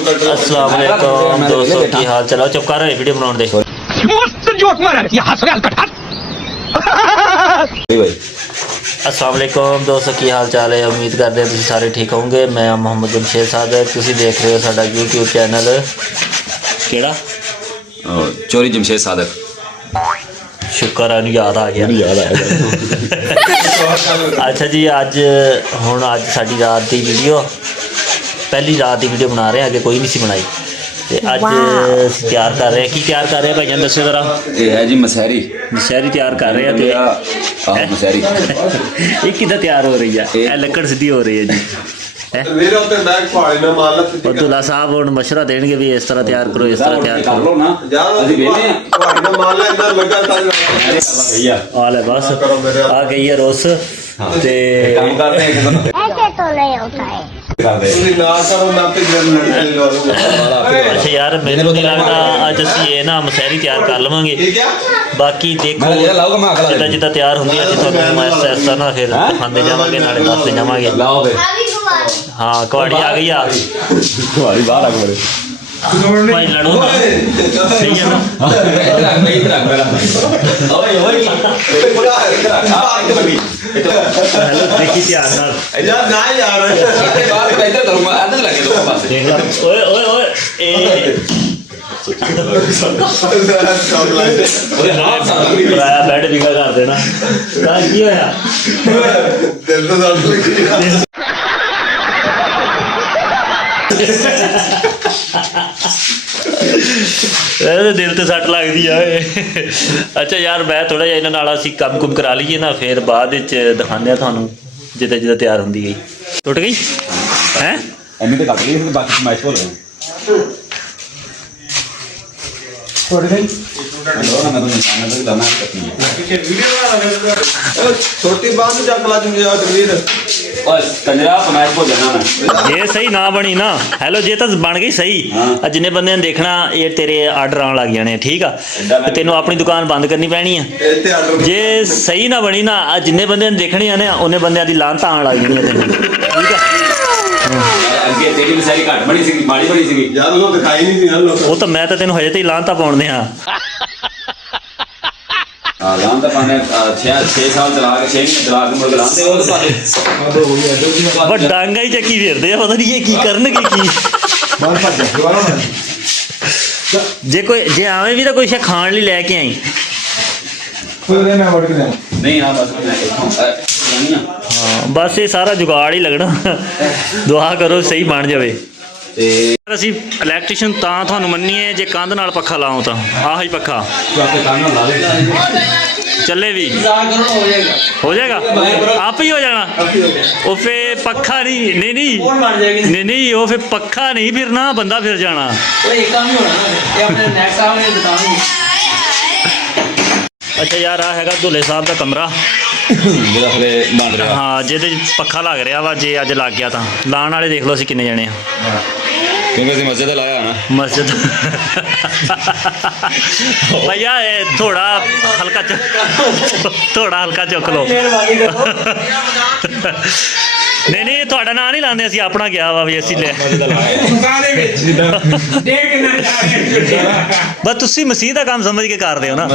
अस्सलाम वालेकुम दोस्तों की हाल चलो चुप कर रहे वीडियो बनाने दे मस्त जोक मारा ये हंस रहा है अस्सलाम वालेकुम दोस्तों की हाल चाल है। उम्मीद करते हैं तुम सारे ठीक होंगे। मैं मोहम्मद जमशेद सादक, तुम देख रहे हो साडा यूट्यूब चैनल केड़ा चोरी जमशेद सादक। शुक्र है याद आ गया अच्छा जी अज हुण अज साडी रात की वीडियो पहली रात की वीडियो बना रहे हैं, अगे कोई नहीं सी बनाई ते अज तैयार कर रहे हैं। की तैयार कर रहे हैं भाईजान दसो जरा। ये है जी मसहरी तैयार कर रहे हैं ते मसहरी ये किधर तैयार हो रही है? ये लकड़ सीधी हो रही है जी। अब्दुल्ला साहब हुण मशवरा देंगे भी इस तरह तैयार करो, इस तरह तैयार करो। हाल है बस आ गई है रोस ते अच्छा यार मैनू नहीं लगता अज असीं ये ना मसहरी तैयार कर लवांगे। बाकी देखो जिदा जिदा तैयार होंगी असीं तुहानूं ऐसा ना फिर दिखाते जावांगे नाले दसते जावांगे। हाँ कवाड़ी आ गई आ भाई लड़ो ना सही है ना। हेलो देखी ध्यान ओए ओए ओए बैड बिगा कर देना की होया दिल तो सट लगती है। अच्छा यार मैं थोड़ा जिहा इन्हां नाल असीं कम कुम करा लीए ना फिर बाद विच दिखाने तुहानूं जिद्दां जिद्दां तैयार होंदी गई। टुट गई हैं इन्नी तो कट गई बाकी मैच हो रहे टुट गई मैं तो निशान तो लाना छोटी बात जब ला दूंगी तकरीर बस कंजरा मैच हो जाना मैं ये सही ना बनी ना। हेलो जे तो बन गई सही जिन्ने बंदे ने देखना ये तेरे आर्डर आने लग जाने ठीक है तेनों अपनी दुकान बंद करनी पैनी है। जे सही ना बनी ना जिन्ने बंदे ने देखनी है ना उन्हें बंदे की लानत आने लग जानी है तेन ठीक है। वो तो मैं तो तेन हजे तो लानत पाने हाँ डांगा ही चक्की फिरते पता नहीं ये की करनगे की जे कोई जे आवे भी तो कोई शायद खाण लिए लैके आई हाँ बस ये सारा जुगाड़ ही लगना दुआ करो सही बन जाए। असी इलैक्ट्रीशियन तां मन्नीए जे कंध नाल पक्खा लाओ तो आह ही पक्खा चले भी हो जाएगा आप ही हो जाना वो फिर पक्खा नहीं वो फिर पक्खा नहीं फिरना बंदा फिर जाना। अच्छा यार आ है दुल्हे साहब का कमरा हाँ जिहदे पक्खा लग रहा वा जे अज लग गया तो लाने वाले देख लो असीं किन्ने जने क्योंकि मस्जिद लाया ना मस्जिद भैया थोड़ा हल्का चुक लो नहीं थोड़ा ना नहीं लाते असीं अपना गया वा भी असीं ले बस तुसीं मसीह का काम समझ के कर रहे हो ना।